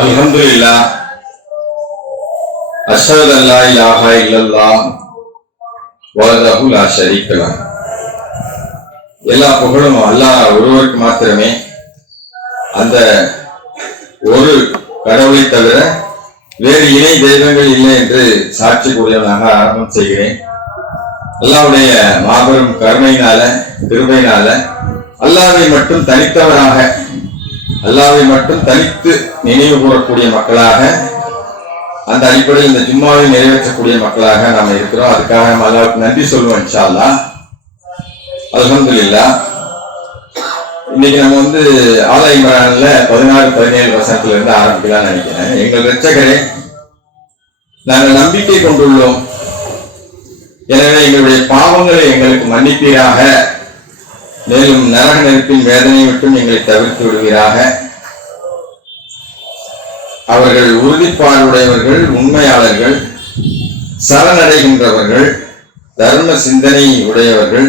அல்ஹம்துலில்லாஹ் அஷ்ஹது அல்லா இலாஹா இல்லல்லாஹ் வஹ்தஹு லா ஷரீக லஹ். எல்லா புகழும் அல்லாஹ் ஒருவருக்கு மாத்திரமே. அந்த ஒரு கடவுளை தவிர வேறு இணை தெய்வங்கள் இல்லை என்று சாட்சி கூறியவனாக ஆரம்பம் செய்கிறேன். அல்லாஹ்வுடைய மாபெரும் கருணையினால கிருபையினால அல்லாஹ்வை மட்டும் தனித்தவராக, அல்லாஹ்வை மட்டும் தனித்து நினைவு கூறக்கூடிய மக்களாக, அந்த அடிப்படையில் இந்த ஜும்மாவை நிறைவேற்றக்கூடிய மக்களாக நாம இருக்கிறோம். அதுக்காக நம்ம அல்லாஹ்வுக்கு நன்றி சொல்லுவோம் இன்ஷா அல்லாஹ். அல்ஹம்துலில்லாஹ். இன்னைக்கு நம்ம ஆல இம்ரான்ல 16-17 வசனத்துல இருந்து ஆரம்பிக்கலாம்னு நினைக்கிறேன். எங்கள் இரட்சகரே, நாங்கள் நம்பிக்கை கொண்டுள்ளோம், எனவே எங்களுடைய பாவங்களை எங்களுக்கு மன்னிப்பீராக, மேலும் நரக நெருப்பின் வேதனை மட்டும் எங்களை தவிர்த்து விடுவீராக. அவர்கள் உறுதிப்பாடுடையவர்கள், உண்மையாளர்கள், சரணடைகின்றவர்கள், தர்ம சிந்தனை உடையவர்கள்,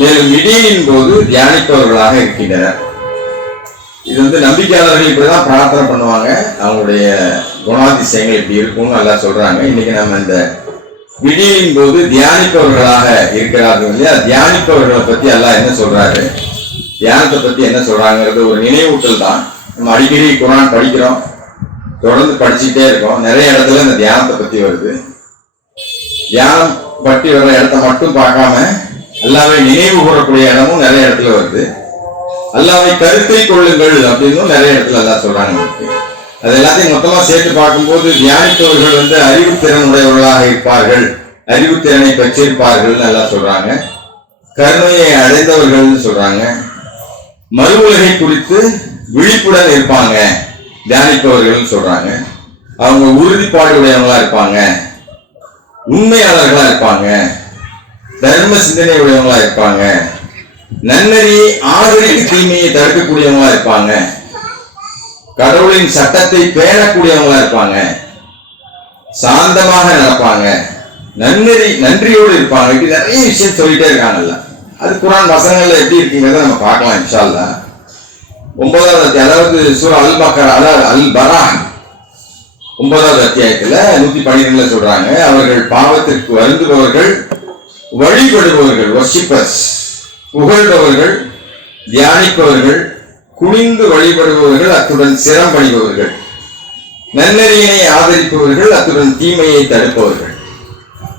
மேலும் இடியின் போது தியானிப்பவர்களாக இருக்கின்றனர். இது நம்பிக்கையாளர்கள் இப்படிதான் பிரார்த்தனை பண்ணுவாங்க. அவங்களுடைய குணாதிசயங்கள் இப்படி இருக்கும்னு நல்லா சொல்றாங்க. இன்னைக்கு நம்ம இந்த விடியின் போது தியானிப்பவர்களாக இருக்கிறார்கள் இல்லையா? தியானிப்பவர்களை பத்தி எல்லாம் என்ன சொல்றாரு, தியானத்தை பத்தி என்ன சொல்றாங்கிறது ஒரு நினைவூட்டல் தான். நம்ம அடிக்கடி குர்ஆன் படிக்கிறோம், தொடர்ந்து படிச்சுட்டே இருக்கோம். நிறைய இடத்துல இந்த தியானத்தை பத்தி வருது. தியானம் பற்றி வர்ற இடத்த மட்டும் பார்க்காம அல்லாஹ்வை நினைவு கூறக்கூடிய இடமும் நிறைய இடத்துல வருது. அல்லாஹ்வை கருத்தில் கொள்ளுங்கள் அப்படின்னு நிறைய இடத்துல எல்லாம் சொல்றாங்க. அது எல்லாத்தையும் மொத்தமா சேர்த்து பார்க்கும்போது தியானிப்பவர்கள் அறிவுத்திறன் உடையவர்களாக இருப்பார்கள், அறிவுத்திறனை பெற்றிருப்பார்கள் எல்லாம் சொல்றாங்க. கருணையை அடைந்தவர்கள் சொல்றாங்க. மறு உலகை குறித்து விழிப்புடன் இருப்பாங்க தியானிப்பவர்கள் சொல்றாங்க. அவங்க உறுதிப்பாடு உடையவங்களா இருப்பாங்க, உண்மையாளர்களா இருப்பாங்க, தர்ம சிந்தனை உடையவங்களா இருப்பாங்க, நன்னறியை ஆதரித்து தீமையை தடுக்கக்கூடியவங்களா இருப்பாங்க, கடவுளின் சட்டத்தை பேணக்கூடியவங்களா இருப்பாங்க, சாந்தமாக நடப்பாங்க, நன்றியோடு இருப்பாங்க. இப்படி நிறைய விஷயம் சொல்லிட்டே இருக்காங்கல்ல. அது குர்ஆன் வசனங்கள்ல எப்படி இருக்குங்கிறத நம்ம பார்க்கலாம் இன்ஷா அல்லாஹ். 9வது அத்தியாயம், அதாவது சூரா அல் பக்ரா, அதாவது அல் பராஹ் 9வது அத்தியாயத்துல 112ல சொல்றாங்க, அவர்கள் பாவத்திற்கு வருந்துபவர்கள், வழிபடுபவர்கள், வர்ஷிப்பர்ஸ், புகழ்பவர்கள், தியானிப்பவர்கள், குனிந்து வழிபடுபவர்கள், அத்துடன் சிரம் பணிபவர்கள், நன்னறியினை ஆதரிப்பவர்கள், அத்துடன் தீமையை தடுப்பவர்கள்,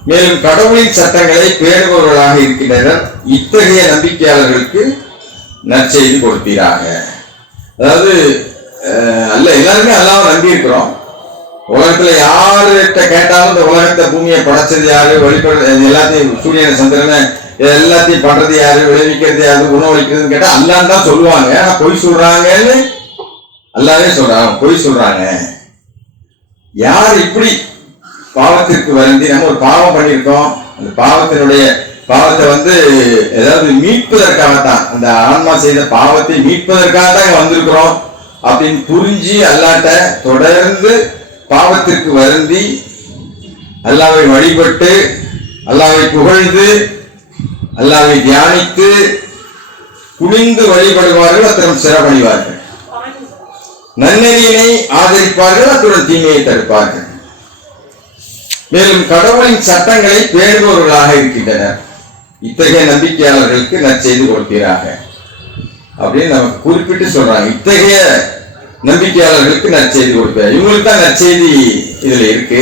மேலும் கடவுளின் சட்டங்களை பேணுபவர்களாக இருக்கின்றனர். இத்தகைய நம்பிக்கையாளர்களுக்கு நற்செய்தி கொடுப்பீராக. அதாவது எல்லாருமே அல்லாஹ்வை நம்பி இருக்கிறோம். உலகத்துல யாருகிட்ட கேட்டாலும் இந்த உலகத்தை பூமியை படைச்சது யாரு, வழிபடுறது எல்லாத்தையும், சூரியனை சந்திரனை எல்லாத்தையும் பண்றது யாரு, விளைவிக்கிறது யாரு, உணவளிக்கிறதுன்னு கேட்டா அல்லாஹ் தான் சொல்லுவாங்க. ஆனா பொய் சொல்றாங்கன்னு அல்லாஹ்வே சொல்றாங்க, பொய் சொல்றாங்க. யார் இப்படி பாவத்திற்கு வருந்தி, நம்ம ஒரு பாவம் பண்ணியிருக்கோம், அந்த பாவத்தை ஏதாவது மீட்பதற்காகத்தான், அந்த ஆன்மா செய்த பாவத்தை மீட்பதற்காக தான் வந்திருக்கிறோம் அப்படின்னு புரிஞ்சு அல்லாஹ்ட்ட தொடர்ந்து பாவத்திற்கு வருந்தி அல்லாஹ்வை வழிபட்டு, அல்லாஹ்வை புகழ்ந்து, அல்லாஹ்வை தியானித்து, குனிந்து வழிபடுவார்கள், அத்துடன் சிறப்பணிவார்கள், நன்னெறியினை ஆதரிப்பார்கள், அத்துடன் தீமையை தடுப்பார்கள், மேலும் கடவுளின் சட்டங்களை பேணுபவர்களாக இருக்கின்றனர். இத்தகைய நம்பிக்கையாளர்களுக்கு நற்செய்தி கொடுப்பீராக அப்படின்னு நமக்கு குறிப்பிட்டு சொல்றாங்க. இத்தகைய நம்பிக்கையாளர்களுக்கு நற்செய்தி கொடுப்பார். இவங்களுக்கு தான் நற்செய்தி இதுல இருக்கு.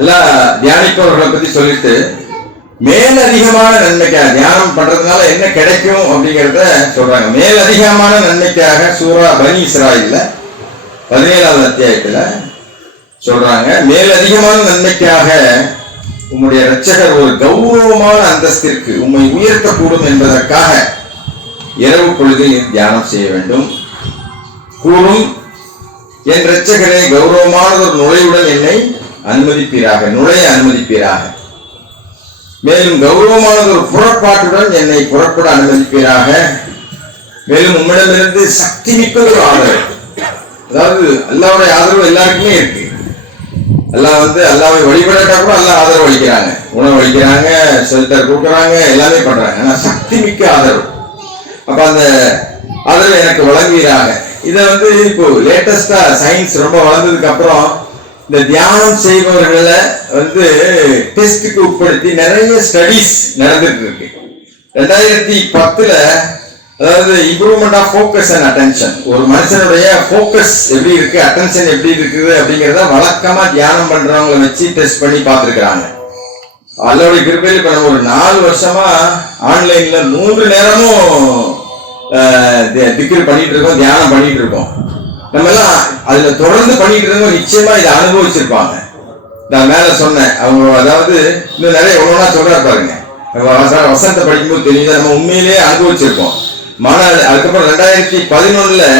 எல்லாம் தியானிப்பவர்களை பத்தி சொல்லிட்டு மேலதிகமான நன்மைக்காக, தியானம் பண்றதுனால என்ன கிடைக்கும் அப்படிங்கிறத சொல்றாங்க. மேலதிகமான நன்மைக்காக சூரா பனி இஸ்ராயில்ல 17வது அத்தியாயத்துல சொல்றாங்க, மேலதிகமான நன்மைக்காக உம்முடைய இரட்சகர் ஒரு கௌரவமான அந்தஸ்திற்கு உம்மை உயர்த்தக்கூடும் என்பதற்காக இரவு பொழுதில் தியானம் செய்ய வேண்டும். கூறும், என் இரட்சகரே, கௌரவமான ஒரு நுழைவுடன் என்னை அனுமதிப்பீராக, நுழைய அனுமதிப்பீராக, மேலும் கௌரவமான ஒரு புறப்பாட்டுடன் என்னை புறப்பட அனுமதிப்பீராக, மேலும் உம்மிடமிருந்து சக்தி மிக்க ஒரு ஆதரவு, அதாவது அல்லாஹ்வுடைய ஆதரவு எல்லாருக்குமே இருக்கு. அல்லாஹ்வை வழிபடட்டா கூட அல்லாஹ் ஆதரவு அளிக்கிறாங்க, உணவு அளிக்கிறாங்க, ஷெல்டர் கொடுக்குறாங்க, எல்லாமே பண்றாங்க. ஆனா சக்தி மிக்க ஆதரவு. அப்ப அந்த ஆதரவு எனக்கு வழங்குவீராக, இதை வந்து இப்போ லேட்டஸ்டா சயின்ஸ் ரொம்ப வளர்ந்ததுக்கு அப்புறம் இந்த தியானம் செய்பவர்களை வந்து டெஸ்டுக்கு உட்படுத்தி நிறைய ஸ்டடிஸ் நடந்துட்டு இருக்கு. 2010 அதாவது improvement of focus and attention, ஒரு மனுஷனுடைய ஃபோக்கஸ் எப்படி இருக்கு, அட்டென்ஷன் எப்படி இருக்குது அப்படிங்கிறத வழக்கமா தியானம் பண்றவங்களை வச்சு டெஸ்ட் பண்ணி பார்த்துருக்காங்க. அதோட கிருபையில் இப்ப நம்ம ஒரு 4 வருஷமா ஆன்லைன்ல 3 நேரமும் திக்ர் பண்ணிட்டு இருக்கோம், தியானம் பண்ணிட்டு இருக்கோம். நம்ம எல்லாம் அதுல தொடர்ந்து பண்ணிட்டு இருக்கோம். நிச்சயமா இதை அனுபவிச்சிருப்பாங்க. நான் மேல சொன்னேன் அவங்க, அதாவது இன்னும் நிறைய ஒவ்வொன்றா சொல்றா பாருங்க. வசந்த படிக்கும்போது தெரியுது நம்ம உண்மையிலேயே அனுபவிச்சிருக்கோம். அதுக்கப்புறம் 2011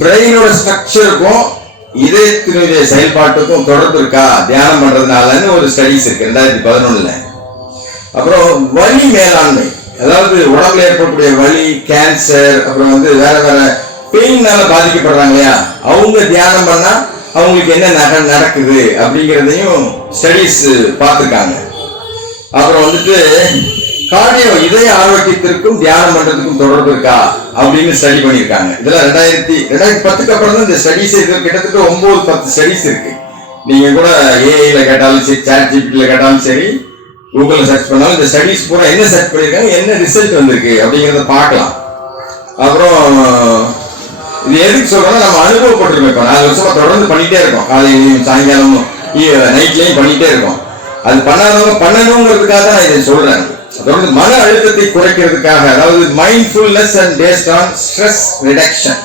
பிரெயினோட ஸ்ட்ரக்சருக்கும் இதயத்தினுடைய செயல்பாட்டுக்கும் தொடர்பு இருக்கா தியானம் பண்றதுனாலன்னு ஒரு ஸ்டடிஸ் இருக்கு 2011. அப்புறம் வலி மேலாண்மை, அதாவது உடம்புல ஏற்படக்கூடிய வலி, கேன்சர், அப்புறம் வந்து வேற வேற பெயின்னால பாதிக்கப்படுறாங்க இல்லையா, அவங்க தியானம் பண்ணா அவங்களுக்கு என்ன நடக்குது அப்படிங்கிறதையும் ஸ்டடிஸ் பார்த்துருக்காங்க. அப்புறம் வந்துட்டு கார்டியோ, இதய ஆரோக்கியத்திற்கும் தியானம் பண்றதுக்கும் தொடர்பு இருக்கா அப்படின்னு ஸ்டடி பண்ணியிருக்காங்க. இதெல்லாம் 2010 அப்புறம் தான் இந்த ஸ்டடிஸ். இது கிட்டத்தட்ட 9-10 ஸ்டடிஸ் இருக்கு. நீங்க கூட ஏஐல கேட்டாலும் சரி, சாட் ஜிபிடில கேட்டாலும் சரி, கூகுள்ல சர்ச் பண்ணாலும் இந்த ஸ்டடிஸ் பூரா என்ன சர்ச் பண்ணியிருக்காங்க, என்ன ரிசல்ட் வந்திருக்கு அப்படிங்கிறத பார்க்கலாம். அப்புறம் இது எதுக்கு சொல்றோம்னா நம்ம அனுபவப்பட்டிருக்கோம். இப்போ 4 வருஷமா தொடர்ந்து பண்ணிட்டே இருக்கோம். காலையிலையும் சாயங்காலமும் நைட்லயும் பண்ணிட்டே இருக்கோம். அது பண்ணாதவங்க பண்ணணுங்கிறதுக்காக தான் நான் இதை சொல்றேன். தொடர்ந்து மன அழுத்தத்தை குறைக்கிறதுக்காக, அதாவது mindfulness and based on stress reduction,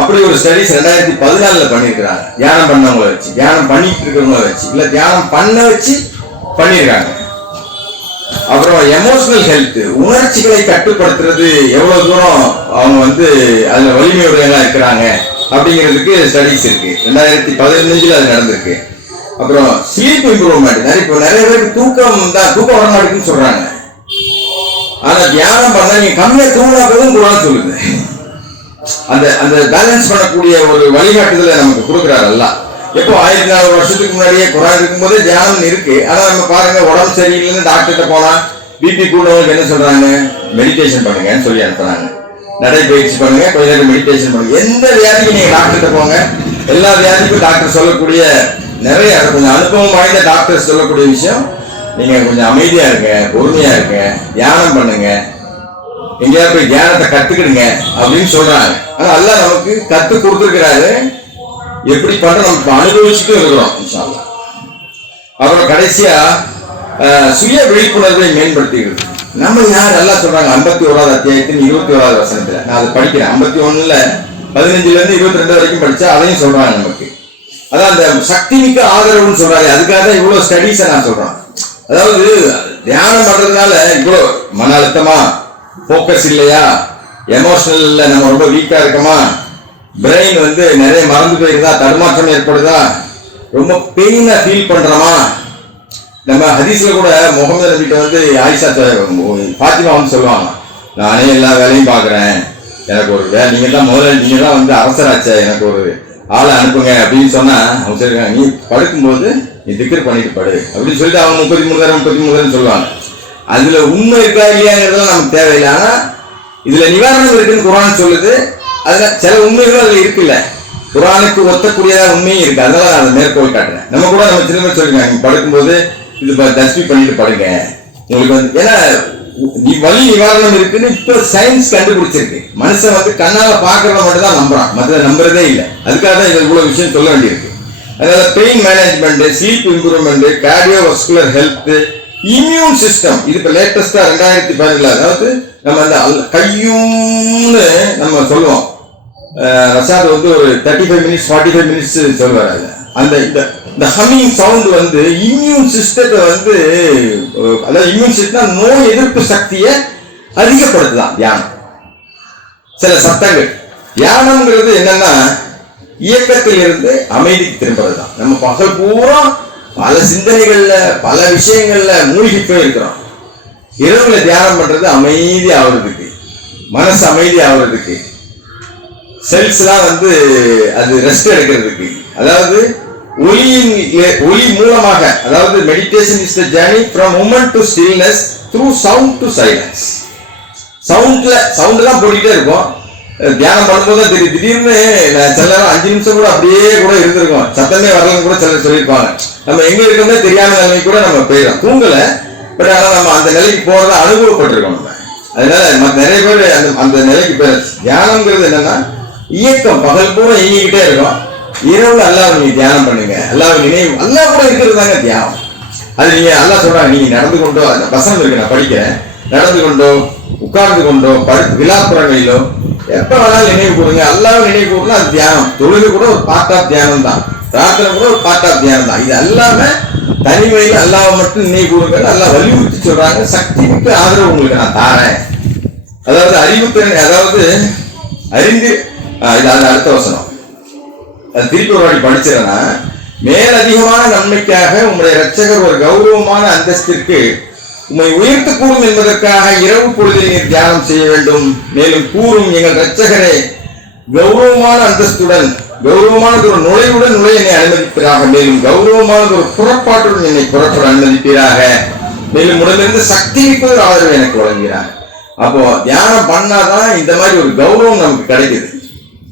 அப்படி ஒரு ஸ்டடிஸ் 2014 பண்ணியிருக்கிறாங்க. தியானம் பண்ணவங்களை வச்சு, தியானம் பண்ணிட்டு இருக்கிறவங்களை வச்சு, இல்ல தியானம் பண்ண வச்சு பண்ணியிருக்காங்க. அப்புறம் எமோஷனல் ஹெல்த், உணர்ச்சிகளை கட்டுப்படுத்துறது எவ்வளவு தூரம் அவங்க வந்து அதுல வலிமையுடையவங்களா இருக்கிறாங்க அப்படிங்கிறதுக்கு ஸ்டடிஸ் இருக்கு. 2015 அது நடந்திருக்கு. அப்புறம் ஸ்லீப் இம்ப்ரூவ்மெண்ட், நிறைய பேருக்கு தூக்கம் வர மாட்டேங்குன்னு சொல்றாங்க. ஆனா தியானம் பண்ண நீங்க கம்மியா தூங்கினாப்பதும் கூட சொல்லுது. அந்த பேலன்ஸ் பண்ணக்கூடிய ஒரு வழிகாட்டுதலை நமக்கு கொடுக்குறாரு எல்லாம். எப்போ 1400 வருஷத்துக்கு முன்னாடியே குரான் இருக்கும்போது தியானம் இருக்கு. ஆனா நம்ம பாருங்க, உடம்பு சரியில்லைன்னு டாக்டர்கிட்ட போனா பிபி கூடவங்களுக்கு என்ன சொல்றாங்க, மெடிடேஷன் பண்ணுங்கன்னு சொல்லி அனுப்புறாங்க. நடைபயிற்சி பண்ணுங்க, கொஞ்ச நேரம் மெடிடேஷன் பண்ணுங்க. எந்த வியாதிக்கு நீங்க டாக்டர்கிட்ட போங்க, எல்லா வியாதிக்கும் டாக்டர் சொல்லக்கூடிய நிறைய கொஞ்சம் அனுபவம் வாய்ந்த டாக்டர் சொல்லக்கூடிய விஷயம், நீங்க கொஞ்சம் அமைதியா இருங்க, பொறுமையா இருங்க, தியானம் பண்ணுங்க, எங்கேயாவது போய் தியானத்தை கத்துக்கிடுங்க அப்படின்னு சொல்றாங்க. ஆனா அல்லாஹ் நமக்கு கத்து கொடுத்துருக்கிறாரு. எப்படி பண்ற நம்ம அனுபவிச்சுட்டு இருக்கிறோம் இன்ஷா அல்லாஹ். அப்புறம் கடைசியா சுய விழிப்புணர்வை மேம்படுத்துகிறது. நம்ம யார் நல்லா சொல்றாங்க 51வது அத்தியாயத்தின் 21வது வசனத்துல, நான் அதை படிக்கிறேன். 51ல 15ல இருந்து 22 வரைக்கும் படிச்சா அதையும் சொல்றாங்க நமக்கு. அதான் அந்த சக்தி மிக்க ஆதரவுன்னு சொல்றாரு. அதுக்காக தான் இவ்வளவு ஸ்டடிஸை நான் சொல்றேன். அதாவது தியானம் பண்றதுனால இவ்வளவு மன அழுத்தமா, போக்கஸ் இல்லையா, எமோஷனல்ல நம்ம ரொம்ப வீக்கா இருக்கமா, பிரெயின் வந்து நிறைய மறந்து போயிருதா, தடுமாற்றம் ஏற்படுதா, ரொம்ப பெயினா ஃபீல் பண்றோமா. நம்ம ஹதீஸ்ல கூட முகமது நபிட்ட வந்து ஆயிஷா பாத்திமா வந்து சொல்லுவாங்க, நானே எல்லா வேலையும் பாக்குறேன், எனக்கு ஒரு வேலை, நீங்க தான் வந்து அவசராச்ச, எனக்கு ஒரு ஆளை அனுப்புங்க அப்படின்னு சொன்னா அவங்க சொல்லிருக்காங்க, நீ படுக்கும்போது நீ திக்ர் பண்ணிட்டு படு அப்படின்னு சொல்லிட்டு அவங்க 33 சொல்லுவாங்க. அதுல உண்மை இருக்கா இல்லையாங்கிறதுலாம் நமக்கு தேவையில்லை. ஆனா இதுல நிவாரணம் இருக்குன்னு குர்ஆன் சொல்லுது. அதுல சில உண்மைகளும் அதுல இருக்குல்ல, குர்ஆனுக்கு ஒத்தக்கூடியதா உண்மையும் இருக்கு. அதனால நான் அதை மேற்கோள் காட்டுறேன். நம்ம கூட நம்ம சின்ன பேர் சொல்லிருக்காங்க, நீங்க படுக்கும்போது இது தஸ்பீஹ் பண்ணிட்டு படுங்க, உங்களுக்கு வந்து ஏன்னா வலி நிவாரணம் இருக்குன்னு இப்ப சயின்ஸ் கண்டுபிடிச்சிருக்கு. மனுஷன் வந்து கண்ணால பாக்குறத மட்டும் தான் நம்புறான், மற்ற நம்புறதே இல்லை. அதுக்காக தான் இது இவ்வளவு விஷயம் சொல்ல வேண்டியிருக்கு. அதனால pain management, sleep improvement, cardiovascular health, immune system, இது இப்ப லேட்டஸ்டா 2017, அதாவது நம்ம அந்த கையூன்னு நம்ம சொல்லுவோம். ரஷாத் வந்து ஒரு 35 மினிட்ஸ் 45 மினிட்ஸ் சொல்லுவாரு. அந்த இந்த ஹம்மிங் சவுண்ட் வந்து இம்யூன் சிஸ்டத்தை வந்து, அதாவது இம்யூன் சிஸ்டம் நோய் எதிர்ப்பு சக்தியை அதிகப்படுத்துதான் தியானம். சில சத்தங்கள், தியானம்ங்கிறது என்னன்னா இயக்கத்தில் இருந்து அமைதிக்கு திரும்புறதுதான். நம்ம பகல் பூரா பல சிந்தனைகள்ல பல விஷயங்கள்ல மூழ்கி போய் இருக்கிறோம். இரவுல தியானம் பண்றது அமைதி ஆகுறதுக்கு, மனசு அமைதி ஆகுறதுக்கு, செல்ஸ் எல்லாம் வந்து அது ரெஸ்ட் எடுக்கிறதுக்கு. அதாவது ஒளி மூலமாக, அதாவது meditation is the journey from moment to stillness through sound to silence. Sound தான் போட்டுட்டே இருக்கும். தியானம் பண்ணும்போது தான் தெரியும். திடீர்னு நான் சில நேரம் 5 நிமிஷம் கூட அப்படியே கூட இருந்திருக்கோம், சத்தமே வரலன்னு கூட சிலர் சொல்லியிருப்பாங்க. நம்ம எங்க இருக்கோம்னே தெரியாத நிலைமை கூட நம்ம போயிடும், தூங்கல. பட் ஆனால் நம்ம அந்த நிலைக்கு போறத அனுபவப்பட்டிருக்கோம் நம்ம. அதனால நிறைய பேர் அந்த நிலைக்கு போயிடும். தியானம்ங்கிறது என்னன்னா இயக்கம், பகல் பூரா இயங்கிக்கிட்டே இருக்கும். இரவுல அல்லாஹ் நீங்க தியானம் பண்ணுங்க, அல்லாஹ் நினைவு, அல்லாஹ் கூட இருக்கிறது தாங்க தியானம். அது நீங்க அல்லாஹ் சொல்றாங்க, நீங்க நடந்து கொண்டோ, அந்த வசனம் இருக்கு நான் படிக்கிறேன், நடந்து கொண்டோ உட்கார்ந்து கொண்டோ விழாப்புறங்களிலோ எப்ப வேணாலும் நினைவு கொடுங்க, அல்லாஹ் நினைவு கூடனா அது தியானம். தொழுது கூட ஒரு பார்ட் ஆஃப் தியானம் தான், பிரார்த்தனை கூட ஒரு பார்ட் ஆஃப் தியானம் தான். இது எல்லாமே தனிமையில் அல்லாஹ் மட்டும் நினைவு கூறுங்க, அல்லாஹ் வலியுறுத்தி சொல்றாங்க. சக்தி மிக்க ஆதரவு உங்களுக்கு நான் தாரேன். அதாவது அறிவுத்திறன், அதாவது அறிந்து இது அடுத்த வசனம் திருப்பி ஒரு வாடி படிச்சிடனா, மேலதிகமான நன்மைக்காக உங்களுடைய இரட்சகர் ஒரு கௌரவமான அந்தஸ்திற்கு உம்மை உயர்த்தக்கூடும் என்பதற்காக இரவு பொழுதில் நீர் தியானம் செய்ய வேண்டும். மேலும் கூறும், எங்கள் இரட்சகரே, கௌரவமான அந்தஸ்துடன் கௌரவமானது ஒரு நுழைவுடன் நுழைய என்னை அனுமதிப்பீராக. மேலும் கௌரவமானது ஒரு புறப்பாட்டுடன் என்னை புறப்பட அனுமதிப்பீராக. மேலும் உடலிருந்து சக்தி மிக்க ஒரு ஆதரவு எனக்கு வழங்குகிறார். அப்போ தியானம் பண்ணாதான் இந்த மாதிரி ஒரு கௌரவம் நமக்கு கிடைக்குது.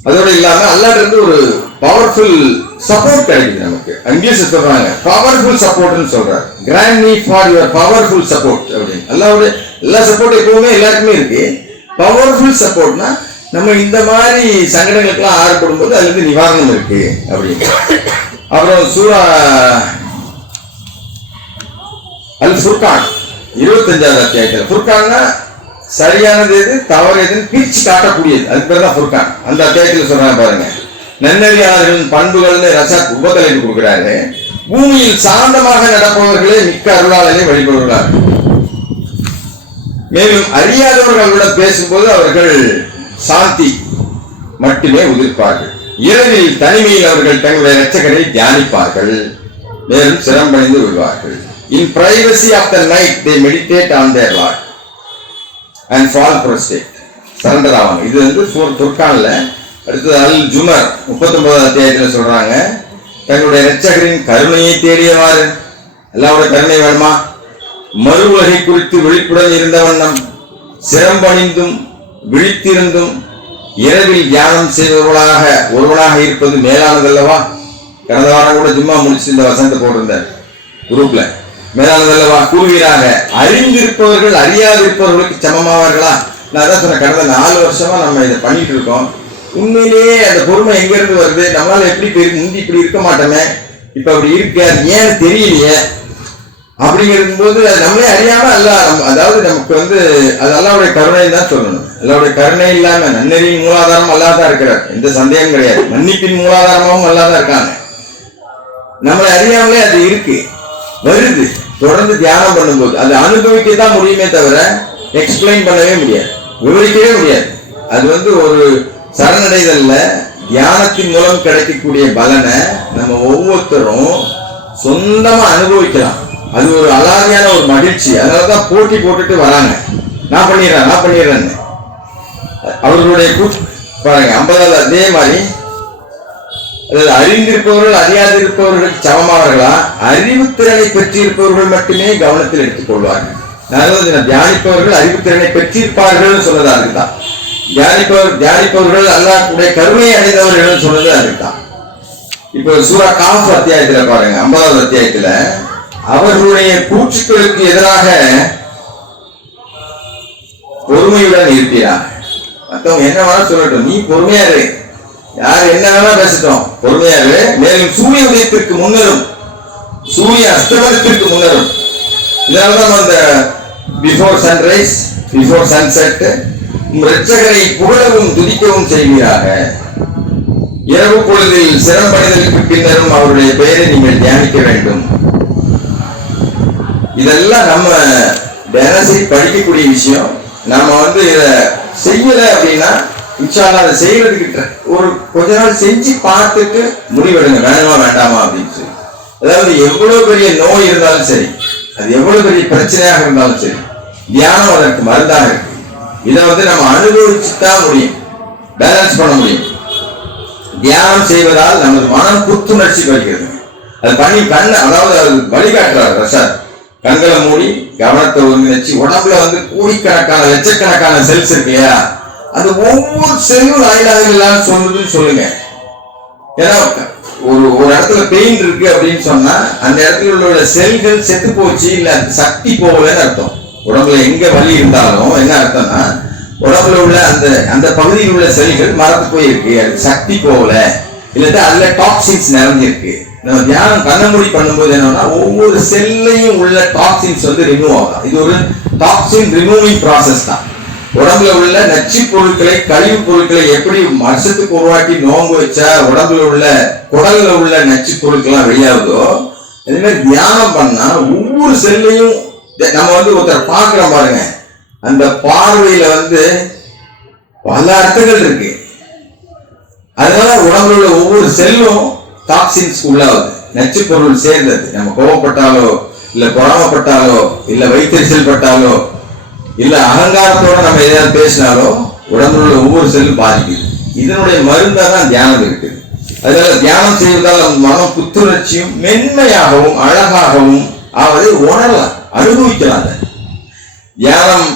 அதோட இல்லாம அல்லாஹ்ட்ட இருந்து ஒரு பவர்ஃபுல் சப்போர்ட் கிடைக்குது நமக்கு. இங்கிலீஷ்ல சொல்றாங்க பவர்ஃபுல் சப்போர்ட்னு சொல்றாரு. Grant me for your powerful support அப்படின்னு. அல்லாஹ்வுடைய எல்லா சப்போர்ட் எப்பவுமே எல்லாருக்குமே இருக்கு. பவர்ஃபுல் சப்போர்ட்னா நம்ம இந்த மாதிரி சங்கடங்களுக்கெல்லாம் ஆறுபடும் போது அதுல இருந்து நிவாரணம் இருக்கு அப்படின்னு. அப்புறம் சூரா அல் ஃபுர்கான் 25வது அத்தியாயத்தில், ஃபுர்கான்னா சரியானது எது தவறு எதுன்னு பிரிச்சு காட்டக்கூடியது, அதுக்கு பேர் தான் ஃபுர்கான். அந்த அத்தியாயத்தில் சொல்றாங்க பாருங்க, நன்னறியாளர்களின் பண்புகள்னு ரசாத் உபதலைப்பு கொடுக்கிறாரு. பூமியில் சாந்தமாக நடப்பவர்களே மிக்க அருளாளரை வழிபடுகிறார்கள். மேலும் அறியாதவர்களுடன் பேசும்போது அவர்கள் சாந்தி மட்டுமே உதிர்ப்பார்கள். இரவில் தனிமையில் அவர்கள் தங்களுடைய இரட்சகரை தியானிப்பார்கள், மேலும் சிரமடைந்து விடுவார்கள். In privacy of the night they meditate on their Lord and fall prostrate. Surrender ஆவாங்க. இது வந்து ஃபுர்கான்ல. அடுத்தது அல் ஜுமர் 39வது அத்தியாயத்தில் சொல்றாங்க, தங்களுடைய இரட்சகரின் கருணையை தேடியவாறு. எல்லாருடைய கருணை வேணுமா? மறு உலகை குறித்து விழிப்புடன் இருந்த வண்ணம் சிரம்பணிந்தும் விழித்திருந்தும் இரவில் தியானம் செய்பவர்களாக ஒருவனாக இருப்பது மேலானதல்லவா? கடந்த வாரம் கூட ஜும்மா முடிச்சு இந்த வசனத்தை போட்டிருந்தார் குரூப்ல. மேலானதல்லவா கூறுவீராக, அறிந்திருப்பவர்கள் அறியாதிருப்பவர்களுக்கு சமமாவார்களா? நான் தான் சொன்னேன், கடந்த 4 வருஷமா நம்ம இதை பண்ணிட்டு இருக்கோம். உண்மையிலேயே அந்த பொறுமை எங்க இருந்து வருது? நம்மளால எப்படி முந்தி இப்படி இருக்க மாட்டோமே, இப்ப அப்படி இருக்க ஏன்னு தெரியலையே. அப்படிங்கும் போது அது நம்மளே அறியாம அல்ல, அதாவது நமக்கு வந்து அது அல்லாஹ்வுடைய கருணை தான் சொல்லணும். அல்லாஹ்வுடைய கருணை இல்லாம நன்னெறியின் மூலாதாரம் அல்லாஹ் தான் இருக்கிறார், எந்த சந்தேகம் கிடையாது. மன்னிப்பின் மூலாதாரமாகவும் அல்லாஹ் தான் இருக்காங்க. நம்மளை அறியாமலே அது இருக்கு, வருது. தொடர்ந்து தியானம் பண்ணும்போது அது அனுபவிக்க தான் முடியுமே தவிர எக்ஸ்பிளைன் பண்ணவே முடியாது, விவரிக்கவே முடியாது. அது வந்து ஒரு சரணடைதல்ல தியானத்தின் மூலம் கிடைக்கக்கூடிய பலனை நம்ம ஒவ்வொருத்தரும் சொந்தமா அனுபவிக்கலாம். அது ஒரு அலாதியான ஒரு மகிழ்ச்சி. அதனாலதான் போட்டி போட்டுட்டு வராங்க, நான் பண்ணிடுறேன்னு. அவர்களுடைய பாருங்க 50வது அதே மாதிரி, அதாவது அறிந்திருப்பவர்கள் அறியாதிருப்பவர்களுக்கு சமமானவர்களா? அறிவுத்திறனை பெற்றிருப்பவர்கள் மட்டுமே கவனத்தில் எடுத்துக் கொள்வார்கள். தியானிப்பவர்கள் அறிவுத்திறனை பெற்றிருப்பார்கள் சொன்னதா இருக்குதான். தியானிப்பவர்கள் அல்லாஹ்வுடைய கருணையை அடைந்தவர்கள் சொன்னது அதுதான். இப்போ சூரா காஃப் அத்தியாயத்துல பாருங்க, 50வது அத்தியாயத்துல அவர்களுடைய கூற்றுக்களுக்கு எதிராக பொறுமையுடன் இருக்கிறார். மற்றவங்க என்ன வேணா சொல்லட்டும், நீ பொறுமையா இரு, யார் என்ன வேணா பேசட்டும், பொறுமையா இரு. மேலும் சூரிய உதயத்திற்கு முன்னரும் சூரிய அஸ்தமனத்திற்கு முன்னரும், இதனால்தான் அந்த பிஃபோர் சன்ரைஸ் பிஃபோர் சன்செட் இரட்சகரை புகழவும் துதிக்கவும் செய்வீராக. இரவு பொழுதில் சிரமடைதலுக்கு பின்னரும் அவருடைய பெயரை நீங்கள் தியானிக்க வேண்டும். இதெல்லாம் நம்ம தினசரி படிக்கக்கூடிய விஷயம். நம்ம வந்து இதை செய்யல அப்படின்னா இன்ஷா அல்லாஹ் அதை செய்யறதுக்கு ஒரு கொஞ்ச நாள் செஞ்சு பார்த்துட்டு முடிவெடுங்க, வேணுமா வேண்டாமா அப்படின்னு சொல்லி. அதாவது எவ்வளவு பெரிய நோய் இருந்தாலும் சரி, அது எவ்வளவு பெரிய பிரச்சனையாக இருந்தாலும் சரி, தியானம் அதற்கு மருந்தாக இருக்கு. இதை வந்து நம்ம அனுபவிச்சுதான் முடியும், பேலன்ஸ் பண்ண முடியும். தியானம் செய்வதால் நமது மனம் புத்துணர்ச்சி பெறுகிறது. அது பண்ணி அதாவது அது வழிகாட்டுறாரு ரஷாத். கண்களை மூடி கவனத்தை ஒருங்கிணைச்சு, உடம்புல வந்து கோடிக்கணக்கான லட்சக்கணக்கான செல்ஸ் இருக்கு இல்லையா, அது ஒவ்வொரு செல்லும் லாயிலாக சொல்லுதுன்னு சொல்லுங்க. ஏன்னா ஒரு இடத்துல பெயின் இருக்கு அப்படின்னு சொன்னா அந்த இடத்துல உள்ள செல்கள் செத்து போச்சு, இல்ல அந்த சக்தி போகலன்னு அர்த்தம். உடம்புல எங்க வலி இருந்தாலும் என்ன அர்த்தம்னா உடம்புல உள்ள அந்த பகுதியில் உள்ள செல்கள் மறந்து போயிருக்கு, அது சக்தி போகல, இல்லாட்டா அதுல டாக்ஸின்ஸ் நிறைஞ்சிருக்கு. நம்ம தியானம் கண்ணமூடி பண்ணும்போது என்னன்னா ஒவ்வொரு செல்லையும் உள்ள டாக்ஸின்ஸ் ரிமூவ் ஆகும். இது ஒரு டாக்ஸின் ரிமூவிங் ப்ராசஸ் தான். உடம்புல உள்ள நச்சு பொருட்களை, கழிவு பொருட்களை எப்படி வருஷத்துக்கு உருவாக்கி நோம்பு வச்சா உடம்புல உள்ள குடல்ல உள்ள நச்சு பொருட்கள்லாம் வெளியாகுதோ, அதே மாதிரி தியானம் பண்ணா ஒவ்வொரு செல்லையும் நம்ம ஒருத்தர் பார்க்கிறோம் பாருங்க, அந்த பார்வையில பல அர்த்தங்கள் இருக்கு. அதனால உடம்புல உள்ள ஒவ்வொரு செல்லும் டாக்ஸின்ஸ் உள்ளாகுது, நச்சு பொருள் சேர்ந்தது. நம்ம கோபப்பட்டாலோ இல்ல பொறாமப்பட்டாலோ இல்ல வயிற்றெரிச்சல் பட்டாலோ இல்ல அகங்காரத்தோட நம்ம எதாவது பேசினாலோ உடம்புல உள்ள ஒவ்வொரு செல்லும் பாதிக்குது. இதனுடைய மருந்தா தான் தியானம் இருக்குது. அதனால தியானம் செய்வதால் மனம் புத்துணர்ச்சியும் மென்மையாகவும் அழகாகவும் ஆவதை உணரலாம், அனுபவிக்கலாம். தியானம்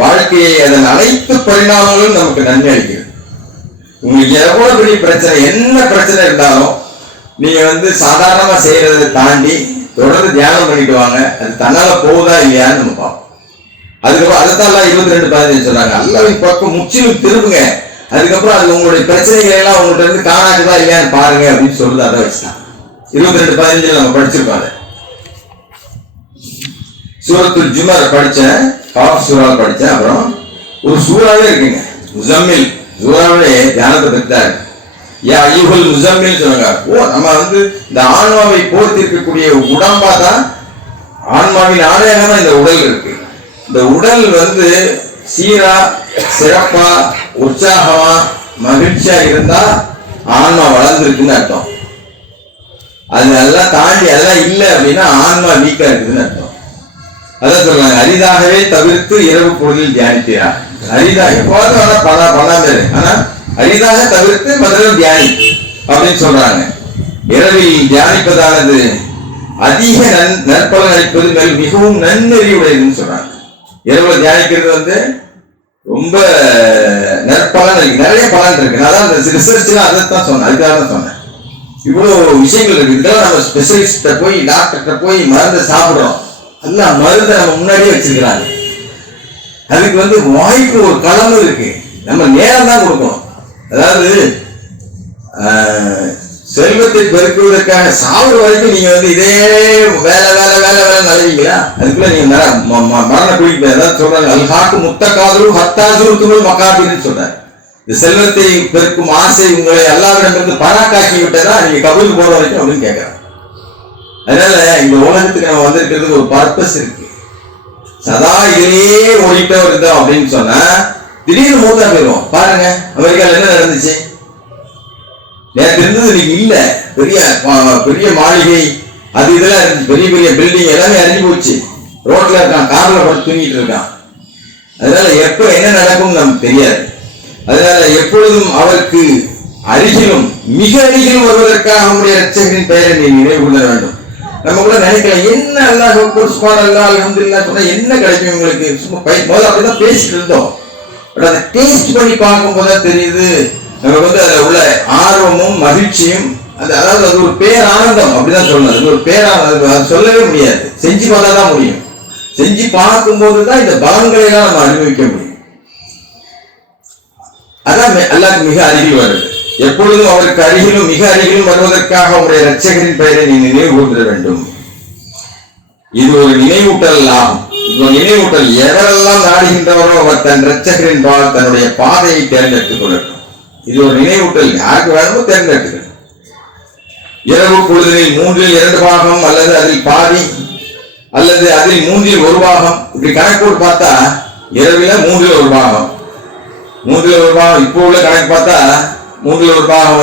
வாழ்க்கையை அதன் அனைத்து பரிணாமங்களும் நமக்கு நன்மை அளிக்கிறது. உங்களுக்கு எவ்வளவு பெரிய பிரச்சனை, என்ன பிரச்சனை இருந்தாலும் நீங்க சாதாரணமா செய்யறதை தாண்டி தொடர்ந்து தியானம் பண்ணிட்டு வாங்க, அது தன்னால போகுதா இல்லையான்னு நம்ம பார்ப்போம். அதுக்கப்புறம் அதைத்தான் 22:15 சொன்னாங்க, அல்லாஹ்வின் பக்கம் முற்றிலும் திரும்புங்க, அதுக்கப்புறம் அது உங்களுடைய பிரச்சனைகள் எல்லாம் உங்கள்கிட்ட இருந்து காணாக்குதா இல்லையான்னு பாருங்க அப்படின்னு சொல்றது. அதை வச்சுட்டாங்க 22:15 நம்ம படிச்சிருக்கோம். சூரத்துல் ஜுமர் படிச்சேன், காஃப் சூரா படிச்சேன். அப்புறம் ஒரு சூறாவே இருக்குங்க, முஸம்மில் சூறாவே தியானத்தை பற்றி யா ஐயுல் முஸம்மில் சொன்னாங்க. நம்ம இந்த ஆன்மாவை போர்த்தி இருக்கக்கூடிய உடம்பா தான், ஆன்மாவின் ஆலயமா இந்த உடல் இருக்கு. இந்த உடல் சீரா சிறப்பா உற்சாகமா மகிழ்ச்சியா இருந்தா ஆன்மா வளர்ந்துருக்குன்னு அர்த்தம். அதெல்லாம் தாண்டி அதெல்லாம் இல்லை அப்படின்னா ஆன்மா வீக்கா இருக்குதுன்னு அர்த்தம். அதான் சொல்றாங்க, அரிதாகவே தவிர்த்து இரவு பொழுதில் தியானித்தா. அரிதாக எப்போது வேணா பண்ணாம இருக்கு, ஆனா அரிதாக தவிர்த்து முதல்ல தியானி அப்படின்னு சொல்றாங்க. இரவில் தியானிப்பதானது அதிக நற்பலன் அளிப்பது மேல் மிகவும் நன்னெறியுடையதுன்னு சொல்றாங்க. இரவுல தியானிக்கிறது ரொம்ப நற்பலன் இருக்கு, நிறைய பலன் இருக்கு. நான் தான் அந்த ரிசர்ச்லாம் அதைத்தான் சொன்னேன், அதுக்காக தான் சொன்னேன். இவ்வளவு விஷயங்கள் இருக்கு. இதெல்லாம் நம்ம ஸ்பெஷலிஸ்ட போய் டாக்டர்கிட்ட போய் மருந்தை சாப்பிடுறோம், எல்லாம் மருந்தை நம்ம முன்னாடியே வச்சிருக்கிறாங்க. அதுக்கு வாய்ப்பு ஒரு களமும் இருக்கு, நம்ம நேரம் தான் கொடுக்கணும். அதாவது செல்வத்தை பெருக்குவதற்காக சாப்பிடுற வரைக்கும் நீங்க இதே வேலை வேலை வேலை வேலை நினைவீங்களா? அதுக்குள்ள நீங்க மரண குடிக்க ஏதாவது சொல்றாங்க, அது காட்டு முத்த காதலும் ஹத்தாசுருத்துமல் மக்காபின்னு சொல்றாரு. இந்த செல்வத்தை பெருக்கும் ஆசை உங்களை அல்லாவிடமிருந்து பணக்காக்கி விட்டதா நீங்க கபூல் போற வரைக்கும் அப்படின்னு கேட்கிறாங்க. அதனால இந்த உலகத்துக்கு நம்ம வந்திருக்கிறதுக்கு ஒரு பர்பஸ் இருக்கு. சதா இதையே ஓடிட்டே இருந்தோம் அப்படின்னு சொன்னா திடீர்னு மூத்தா போயிடுவோம். பாருங்க அமெரிக்கால என்ன நடந்துச்சு, நேற்று இருந்தது இன்னைக்கு இல்ல. பெரிய பெரிய மாளிகை அது இதெல்லாம் இருந்துச்சு, பெரிய பெரிய பில்டிங் எல்லாமே அழிஞ்சு போச்சு. ரோட்ல இருக்கான், கார்ல போட்டு தூங்கிட்டு இருக்கான். அதனால எப்ப என்ன நடக்கும் நமக்கு தெரியாது. அதனால எப்பொழுதும் அவருக்கு அருகிலும் மிக அருகிலும் வருவதற்காக அவனுடைய இரட்சகரின் பெயரை நீ நினைவு கொள்ள வேண்டும். நம்ம கூட நினைக்கலாம், என்ன அல்லாஹ் சுப்ஹான் அல்லாஹ் அல்ஹம்துலில்லாஹ் சொன்னா என்ன கிடைக்கும் உங்களுக்கு, சும்மா முதல்ல அப்படிதான் பேசிட்டு இருந்தோம். பட் அதை டேஸ்ட் பண்ணி பார்க்கும் போதுதான் தெரியுது நமக்கு அதுல உள்ள ஆர்வமும் மகிழ்ச்சியும். அதாவது அது ஒரு பேரானந்தம் அப்படிதான் சொல்லணும். அது ஒரு பேரானந்தம், அது சொல்லவே முடியாது, செஞ்சு பார்த்தா தான் முடியும். செஞ்சு பார்க்கும் போதுதான் இந்த பலன்களை எல்லாம் நம்ம அனுபவிக்க முடியும். அதான் அல்லாஹ்க்கு மிக அருகில் வருது. எப்பொழுதும் அவருக்கு அருகிலும் மிக அருகிலும் வருவதற்காக அவருடைய இரட்சகரின் பெயரை நீ நினைவு கூற வேண்டும். இது ஒரு நினைவூட்டல் ஆகும். இது ஒரு நினைவூட்டல். எவரெல்லாம் நாடுகின்றவரோ அவர் தன் இரட்சகரின் பால் தன்னுடைய பாதையை தேர்ந்தெடுத்துக் கொள்ளட்டும். இது ஒரு நினைவூட்டல், யாருக்கு வேணுமோ தேர்ந்தெடுத்துக்கணும். இரவு பொழுதில் 2/3 பாகம் அல்லது அதில் பாதி அல்லது அதில் 1/3 பாகம், இப்படி கணக்கு பார்த்தா இரவில 1/3 பாகம், 1/3 பாகம். இப்போ உள்ள கணக்கு பார்த்தா 1/3 பாகம்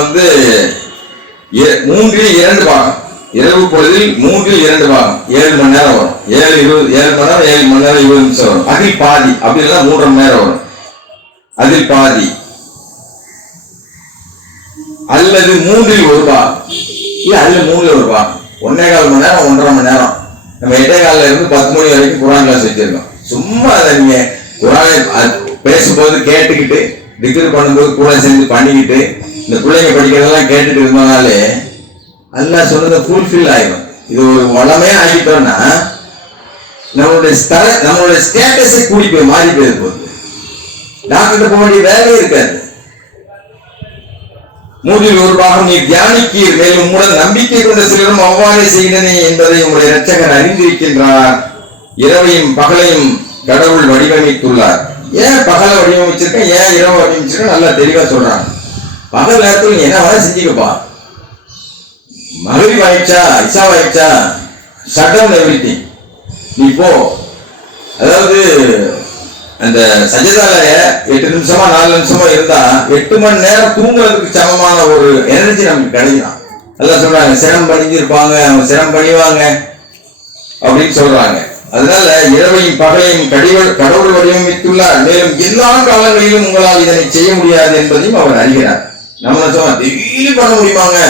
3/2 பாகம். இரவு பொழுதில் 3/2 பாகம் 7 மணி நேரம் வரும். 7 மணி நேரம் 7 மணி நேரம் 20 நிமிஷம் வரும். அதில் பாதி அப்படின்னா 3.5 மணி நேரம் வரும். அதில் பாதி அல்லது 3/1 பாகம், இல்ல அதுல 3/1 பாகம் 1.25 மணி நேரம் 1.5 மணி நேரம். நம்ம 8:15 இருந்து 10 மணி வரைக்கும் குரான் கிளாஸ் வச்சிருக்கோம். சும்மா அதை நீங்க குரானை பேசும்போது கேட்டுக்கிட்டு திக்ர் பண்ணும்போது கூட சேர்ந்து பண்ணிக்கிட்டு இந்த பிள்ளைங்க படிக்கிறதெல்லாம் கேட்டுட்டு இருந்தனாலே அல்லாஹ் சொன்னதை ஃபுல்ஃபில் ஆயிடும். இது ஒரு வளமையா ஆகிட்டோம்னா நம்மளுடைய ஸ்டேட்டஸை கூடி போய் மாறி போயிரு போகுது. டாக்டர் போக வேண்டிய வேலையே இருக்காது. மூன்றில் ஒரு பாகம் நீ தியானிக்கீர், மேலும் உங்களுடன் நம்பிக்கை கொண்ட சிலரும் அவ்வாறே செய்தனே என்பதை உங்களுடைய இரட்சகர் அறிந்திருக்கின்றார். இரவையும் பகலையும் கடவுள் வடிவமைத்துள்ளார். ஏன் பகலை வடிவமைச்சிருக்கேன், ஏன் இரவு வடிவமைச்சிருக்கேன் நல்லா தெளிவா சொல்றாங்க. பகல் நேரத்தில் நீ என்ன வேணா செஞ்சுக்கப்பா, மகரிப் ஆயிடுச்சா இஷா ஆயிடுச்சா ஷட் டவுன் எவ்ரிதிங் நீ போ. அதாவது அந்த சஜதால 8 நிமிஷமா 4 நிமிஷமா இருந்தா 8 மணி நேரம் தூங்குறதுக்கு சமமான ஒரு எனர்ஜி நமக்கு கிடைக்கும். அதான் சொல்றாங்க சிரம் பண்ணிஞ்சிருப்பாங்க, அவங்க சிரம் பண்ணிவாங்க அப்படின்னு சொல்றாங்க. அதனால இரவையும் பகலையும் கடவுள் வடிவமைத்துள்ளார். மேலும் எல்லா காலங்களிலும் உங்களால் இதனை செய்ய முடியாது என்பதையும் அவர் அறிகிறார். நம்ம சொன்னா டெய்லி பண்ண முடியுமாங்க,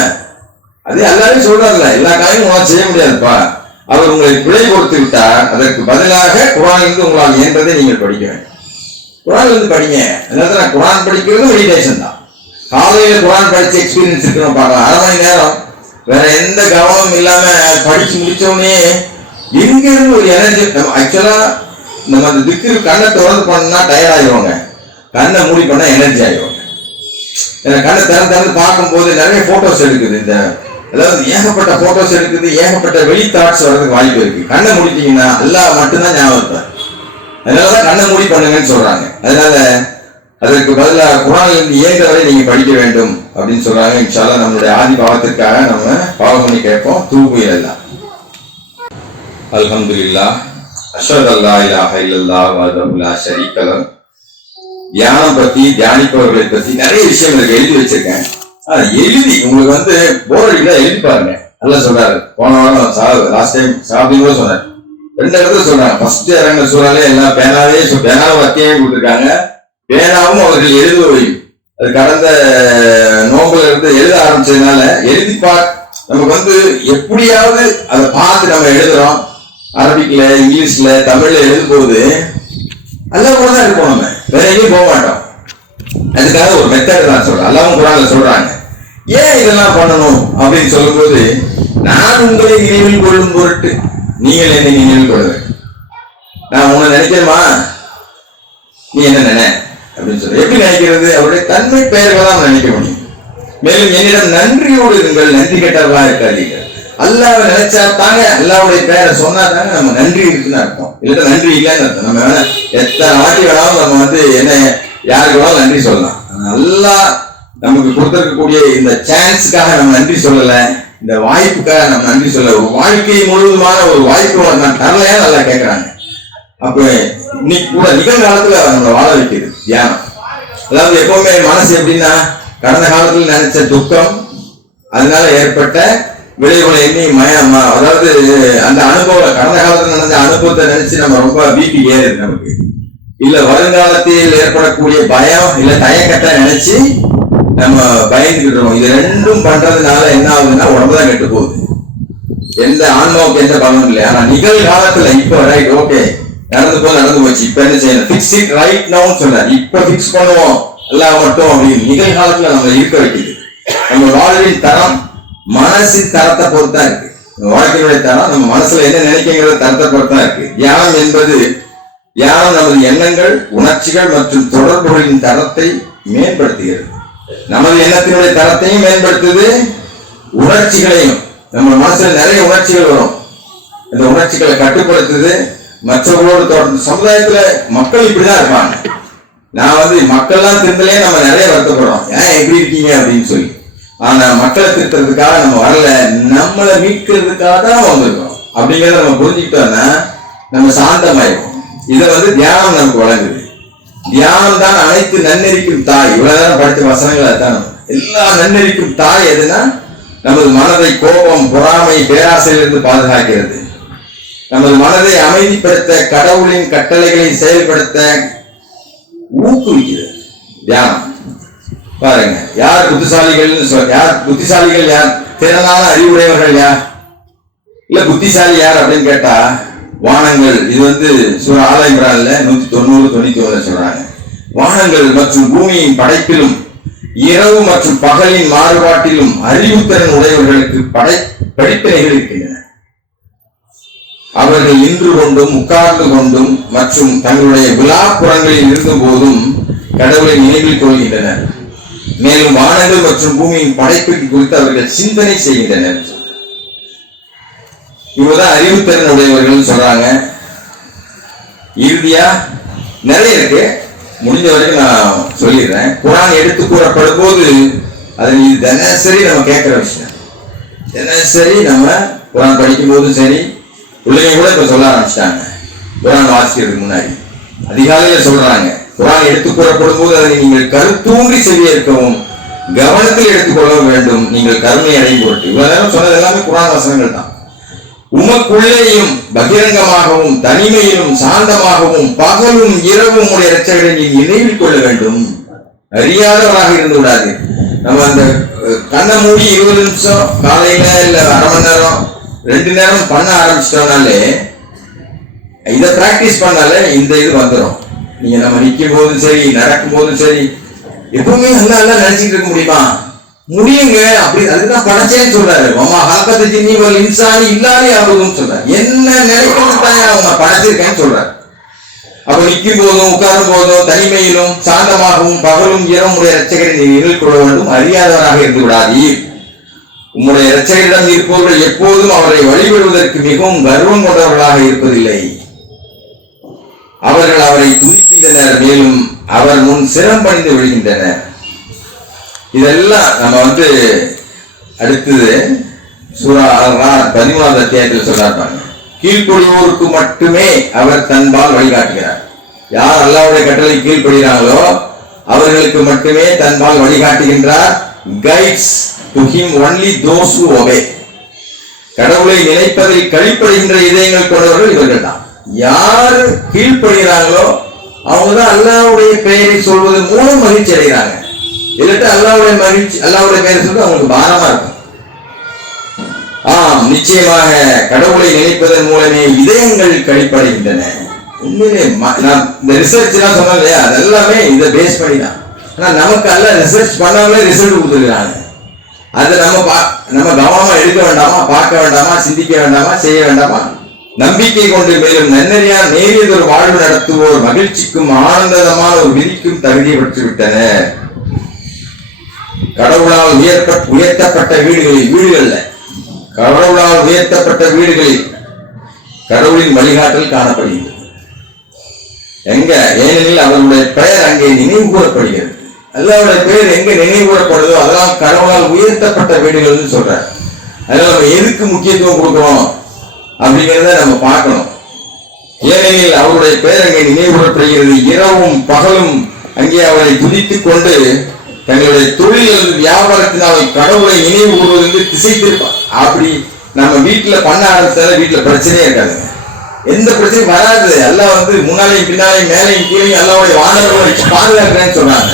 அது எல்லாரும் சொல்றாருல எல்லா காலையும் உங்களால் செய்ய முடியாதுப்பா. அவர் உங்களை பிழை கொடுத்து விட்டார். அதற்கு பதிலாக குர்ஆனிலிருந்து உங்களால் இயன்றதை நீங்கள் படிக்க வேண்டும். குர்ஆனிலிருந்து படிங்க. அதனால நான் குர்ஆன் படிக்கிறது மெடிடேஷன் தான். காலையில குர்ஆன் படிச்ச எக்ஸ்பீரியன்ஸ் இருக்கிறோம் பார்க்கலாம். 1/2 மணி நேரம் வேற எந்த கவனமும் இல்லாம படிச்சு முடிச்சோடனே எங்க இருந்து ஒரு எனர்ஜி. நம்ம ஆக்சுவலா நம்ம அந்த திக்கு கண்ணை திறந்து பண்ணா டயர்ட் ஆயிடுவாங்க, கண்ணை மூடி பண்ணா எனர்ஜி ஆயிடுவாங்க. கண்ணை திறந்து பார்க்கும்போது நிறைய போட்டோஸ் எடுக்குது. இந்த அதாவது ஏகப்பட்ட போட்டோஸ் எடுக்குது, ஏகப்பட்ட வெளி தாட்ஸ் வர்றதுக்கு வாய்ப்பு இருக்கு. கண்ணை மூடிட்டீங்கன்னா அல்லாஹ் மட்டும்தான் ஞாபகம் இருப்பார். அதனாலதான் கண்ணை மூடி பண்ணுங்கன்னு சொல்றாங்க. அதனால அதற்கு பதிலாக குர்ஆனிலிருந்து இயன்றவரை நீங்க படிக்க வேண்டும் அப்படின்னு சொல்றாங்க. இன்ஷா அல்லாஹ் நம்மளுடைய ஆதி பாவத்திற்காக நம்ம பாவம் பண்ணி கேட்போம். தூபு இலல்லாஹ். அல்ஹம்துலில்லாஹ் அஷ்ஹது அல்லா இலாஹ இல்லல்லாஹ் வஹ்தஹு லா ஷரீக லஹ். தியானம் பத்தி, தியானிப்பவர்களை பத்தி நிறைய விஷயம் இருக்கு, எழுதி வச்சிருக்கேன். எழுதி உங்களுக்கு போர் அடிக்கல எழுதி பாருங்க. நல்லா சொல்றாரு. போன வாரம் லாஸ்ட் டைம் சாப்பிட்டு கூட சொன்னார். 2 இடத்துல சொல்றாங்க. ஃபர்ஸ்ட் இறங்கின சூழலே எல்லாம் பேனாவே அத்தியாயம் கொடுத்துருக்காங்க. பேனாவும் அவர்கள் எழுதுவையும் அது கடந்த நோம்புல இருந்து எழுத ஆரம்பிச்சதுனால எழுதி நமக்கு எப்படியாவது அதை பார்த்து நம்ம எழுதுறோம். அரபிக்ல, இங்கிலீஷ்ல, தமிழ்ல எழுதும் போது எல்லாம் கூட தான் இருப்போம். நம்ம வேற எங்கேயும் போக மாட்டோம். அதுக்காக ஒரு மெத்தட் தான் சொல்றேன். அல்லாஹ்வும் குர்ஆன்ல சொல்றாங்க. ஏன் இதெல்லாம் பண்ணணும் அப்படின்னு சொல்லும் போது, நான் உங்களை நினைவில் கொள்ளும் பொருட்டு நீங்கள் என்னை நினைவில் கொள்ள வேண்டும். நான் உன்னை நினைக்கிறேமா, நீ என்ன நினை அப்படின்னு சொல்ற. எப்படி நினைக்கிறது? அவருடைய தன்மை பெயர்களை தான் நினைக்க முடியும். மேலும் என்னிடம் நன்றியோடு இருங்கள், நன்றி கேட்டவர்களா இருக்காதீர்கள். அல்லாஹ்வை நினைச்சா தாங்க, அல்லாஹ்வுடைய பெயரை சொன்னா தாங்க நம்ம நன்றி இருக்குன்னு அர்த்தம். இல்லைன்னா நன்றி இல்லைன்னு அர்த்தம். நம்ம வேணா எத்தனை வாட்டி வேணாலும் நம்ம என்ன யாருக்கு வேணாலும் நன்றி சொல்லலாம். அல்லாஹ் நமக்கு கொடுத்திருக்கக்கூடிய இந்த சான்ஸுக்காக நம்ம நன்றி சொல்லல, இந்த வாய்ப்புக்காக நம்ம நன்றி சொல்ல. ஒரு வாழ்க்கை முழுவதுமான ஒரு வாய்ப்பு நான் தரலையா நல்லா கேட்கறாங்க. அப்ப இன்னைக்கு கூட நிகழ்காலத்துல நம்ம வாழ வைக்குது தியானம். அதாவது எப்பவுமே மனசு எப்படின்னா, கடந்த காலத்துல நினைச்ச துக்கம், அதனால ஏற்பட்ட விளைவுகளை எண்ணி அதாவது அந்த அனுபவம், கடந்த காலத்துல நடந்த அனுபவத்தை நினைச்சு நம்ம ரொம்ப பிபி ஏறுது நமக்கு. இல்ல வருங்காலத்தில் ஏற்படக்கூடிய பயம் இல்ல தயக்கத்தை நினைச்சு நம்ம பயந்துக்கிட்டோம். இது 2ம் பண்றதுனால என்ன ஆகுதுன்னா உடம்புதான் கெட்டு போகுது. எந்த ஆன்மாவுக்கு எந்த பலனும் இல்லை. ஆனா நிகழ்காலத்துல இப்ப ரைட் ஓகே நடந்து போச்சு, இப்ப என்ன செய்யணும், பிக்ஸ் இட் ரைட் நவுன்னு சொன்னார். இப்ப பிக்ஸ் பண்ணுவோம் எல்லாம் மட்டும் அப்படின்னு நிகழ்காலத்துல நம்ம இருக்க வைக்குது. நம்ம வாழ்வின் தரம் மனசின் தரத்தை பொறுத்தா இருக்கு. வாழ்க்கையுடைய தரம் நம்ம மனசுல என்ன நினைக்கிற தரத்தை பொறுத்தா இருக்கு. தியானம் என்பது நமது எண்ணங்கள், உணர்ச்சிகள் மற்றும் தொடர்புகளின் தரத்தை மேம்படுத்துகிறது. நமது எண்ணத்தினுடைய தரத்தையும் மேம்படுத்துது, உணர்ச்சிகளையும். நம்ம மனசுல நிறைய உணர்ச்சிகள் வரும், இந்த உணர்ச்சிகளை கட்டுப்படுத்துது. மற்றவர்களோடு தொடர்ந்து சமுதாயத்துல மக்கள் இப்படிதான் இருப்பாங்க. நான் மக்கள்லாம் திருந்தலே நம்ம நிறைய வருத்தப்படுறோம், ஏன் எப்படி இருக்கீங்க அப்படின்னு சொல்லி. ஆனா மக்களை திருத்துறதுக்காக நம்ம வரல, நம்மளை மீட்கிறதுக்காக தான் வந்திருக்கோம் அப்படிங்கிறத நம்ம புரிஞ்சுக்கிட்டோம்னா நம்ம சாந்தமாயிருவோம். இதை தியானம் நமக்கு வழங்குது. தியானம் தான் அனைத்து நன்னெறிக்கும் தாய். இவ்வளவு நேரம் படித்த வசனங்கள் தான் எல்லா நன்னெறிக்கும் தாய். எதுனா நமது மனதை கோபம், பொறாமை, பேராசையிலிருந்து பாதுகாக்கிறது. நமது மனதை அமைதிப்படுத்த, கடவுளின் கட்டளைகளை செயல்படுத்த ஊக்குவிக்கிறது தியானம். பாருங்க, யார் புத்திசாலிகள், யார் புத்திசாலிகள், யார் திறனான அறிவுடையவர்கள், யார் இல்ல புத்திசாலி யார் அப்படின்னு கேட்டா வானங்கள். இது சூரா ஆல இம்ரான்ல 190-91 சொல்றாங்க. வானங்கள் மற்றும் பூமியின் படைப்பிலும் இரவு மற்றும் பகலின் மாறுபாட்டிலும் அறிவுத்திறன் உடையவர்களுக்கு படிப்பினைகள் இருக்கின்றன. அவர்கள் நின்று கொண்டும் உட்கார்ந்து கொண்டும் மற்றும் தங்களுடைய விழாப்புறங்களில் இருந்த போதும் கடவுளை நினைவில் கொள்கின்றனர். மேலும் வானங்கள் மற்றும் பூமியின் படைப்புக்கு குறித்து அவர்கள் சிந்தனை செய்கின்றனர். இவதான் அறிவுத்திறன் உடையவர்கள் சொல்றாங்க. இறுதியா நிறைய இருக்கு, முடிஞ்ச வரைக்கும் நான் சொல்லிடுறேன். குரான் எடுத்து கூறப்படும் போது அது தினசரி நம்ம கேட்கிற விஷயம். தினசரி நம்ம குரான் படிக்கும் போதும் சரி, பிள்ளைங்க கூட இப்ப சொல்ல ஆரம்பிச்சிட்டாங்க. குரான் வாசிக்கிறதுக்கு முன்னாடி அதிகாலையில சொல்றாங்க, குரான் எடுத்து கூறப்படும் போது அதை நீங்கள் கருத்தூன்றி செவியேற்கவும் கவனத்தில் எடுத்துக்கொள்ள வேண்டும், நீங்கள் கருணை அடையும் பொருட்டு. இவ்வளவு நேரம் சொன்னது எல்லாமே குரான் வசனங்கள் தான். உமக்குள்ளேயும் பகிரங்கமாகவும் தனிமையிலும் சாந்தமாகவும் பகலும் இரவும் உடைய இரட்சகரை நீ நினைவில் கொள்ள வேண்டும். அறியாதவராக இருந்து விடாது. நம்ம அந்த கண்ணை மூடி 20 நிமிஷம் காலையில இல்ல அரை மணி நேரம் 2 நேரம் பண்ண ஆரம்பிச்சிட்டோம்னாலே, இதை பிராக்டிஸ் பண்ணாலே இந்த இது வந்துடும். நீங்க நம்ம நிற்கும் போதும் சரி, நடக்கும் போதும் சரி, எப்பவுமே நல்லா நினைச்சிட்டு இருக்க முடியுமா? முடியுங்க. அப்படி அதுதான் படைச்சேன்னு சொல்றாரு. அம்மா ஹலக்கத்து நீ ஒரு இன்சானி இல்லாதே ஆகுதுன்னு சொல்றாரு. என்ன நினைக்கிறது தான் அவங்க படைச்சிருக்கேன்னு சொல்றாரு. அப்ப நிற்கும் போதும் உட்காரும் போதும் தனிமையிலும் சாந்தமாகவும் பகலும் இரவும் உடைய இரட்சகரை நீ நினைவில் கொள்ள வேண்டும். அறியாதவராக இருந்து விடாதீர். உம்முடைய இரட்சகரிடம் இருப்பவர்கள் எப்போதும் அவரை வழிபடுவதற்கு மிகவும் கர்வம் கொண்டவர்களாக இருப்பதில்லை. அவர்கள் அவரை துதிக்கின்றனர், மேலும் அவர் முன் சிரம் பணிந்து விழுகின்றனர். இதெல்லாம் நம்ம அடுத்தது சூரா அல்-ரஅத் 13வது அத்தியாயத்தில் சொல்றாங்க. கீழ்ப்படிவோருக்கு மட்டுமே அவர் தன்பால் வழிகாட்டுகிறார். யார் அல்லாஹ்வுடைய கட்டளை கீழ்ப்படுகிறாங்களோ அவர்களுக்கு மட்டுமே தன்பால் வழிகாட்டுகின்றார். Guides to him only those who obey. கடவுளை நினைப்பதில் கழிப்படுகின்ற இதயங்கள் கொண்டவர்கள் இவர்கள் தான். யார் கீழ்ப்படுகிறாங்களோ அவங்க தான் அல்லாஹ்வுடைய பெயரை சொல்வதன் மூலம் மகிழ்ச்சி அடைகிறாங்க. இல்லாட்டி அல்லாஹ்வுடைய மகிழ்ச்சி, அல்லாஹ்வுடைய பெயரை சொல்றது அவங்களுக்கு பாரமா இருக்கும். நிச்சயமாக கடவுளை நினைப்பதன் மூலமே இதயங்கள் கழிப்படைகின்றன. உண்மையிலே நான் இந்த ரிசர்ச் எல்லாம் சொன்னேன் இல்லையா, அதெல்லாமே இதை பேஸ் பண்ணி தான். ஆனா நமக்கு அல்ல ரிசர்ச் பண்ணாமலே ரிசல்ட் கொடுத்துருக்காங்க. அதை நம்ம கவனமா எடுக்க வேண்டாமா, பார்க்க வேண்டாமா, சிந்திக்க வேண்டாமா, செய்ய வேண்டாமா? நம்பிக்கை கொண்டு மேலும் நன்னறியார் நேரியதொரு வாழ்வு நடத்துவோர் மகிழ்ச்சிக்கும் ஆனந்தமான ஒரு விதிக்கும் தகுதி பெற்றுவிட்டனர். கடவுளால் உயர்த்தப்பட்ட வீடுகளில் கடவுளால் உயர்த்தப்பட்ட வீடுகளில் கடவுளின் வழிகாட்டல் காணப்படுகிறது. எங்க? ஏனெனில் அவருடைய பெயர் அங்கே நினைவு கூறப்படுகிறது. அல்லாஹ்வுடைய பெயர் எங்க நினைவு கூறப்படுதோ அதெல்லாம் கடவுளால் உயர்த்தப்பட்ட வீடுகள்னு சொல்றார். அதனால நம்ம எதுக்கு முக்கியத்துவம் கொடுக்கிறோம் அப்படிங்கிறத நம்ம பார்க்கணும். ஏனெனில் அவருடைய பெயர் அங்கே நினைவு கூறப்படுகிறது. இரவும் பகலும் அங்கே அவரை துதித்துக் கொண்டு தங்களுடைய தொழில் வியாபாரத்தினால் கடவுளை நினைவு கூறுவது திசை திருப்பார். அப்படி நம்ம வீட்டுல பண்ண ஆரம்பிச்சாலும் வீட்டுல பிரச்சனையே இருக்காது, எந்த பிரச்சனையும் வராது. எல்லாம் முன்னாலையும் பின்னாலையும் மேலையும் கீழையும் அல்லாஹ்வுடைய வானங்களை வச்சு பாதுகாக்கிறேன்னு சொன்னாங்க.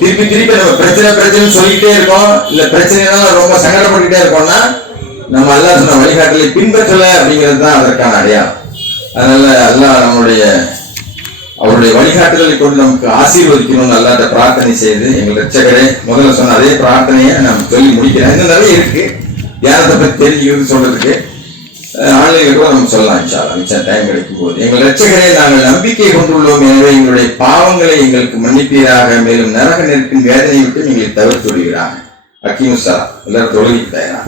திருப்பி நம்ம பிரச்சனை சொல்லிக்கிட்டே இருக்கோம், இல்ல பிரச்சனைனால ரொம்ப சங்கடப்பட்டுக்கிட்டே இருக்கோம்னா நம்ம அல்லாஹ் சொன்ன வழிகாட்டலை பின்பற்றல அப்படிங்கிறது தான் அதற்கான அடையாளம். அதனால அல்லாஹ் அவருடைய வழிகாட்டுதலை கொண்டு நமக்கு ஆசீர்வதிக்கணும்னு அல்லாஹ்ட்ட பிரார்த்தனை செய்து, எங்கள் இரட்சகரே முதல்ல சொன்ன அதே பிரார்த்தனையை நம்ம சொல்லி முடிக்கிறேன். இன்னும் நிறைய இருக்கு தியானத்தை பற்றி தெரிஞ்சுக்கிறது சொல்றதுக்கு. ஆன்லைன்ல கூட நம்ம சொல்லலாம் இன்ஷா அல்லாஹ் மிச்சம் டைம் கிடைக்கும் போது. எங்கள் இரட்சகரே நாங்கள் நம்பிக்கை கொண்டுள்ளோம், எனவே எங்களுடைய பாவங்களை எங்களுக்கு மன்னிப்பீராக, மேலும் நரக நெருப்பின் வேதனை விட்டு எங்களை தவிர்த்து விடுகிறாங்க. அக்கீமுஸ்ஸலாம். எல்லாரும் தொழுகைக்கு தயாரா.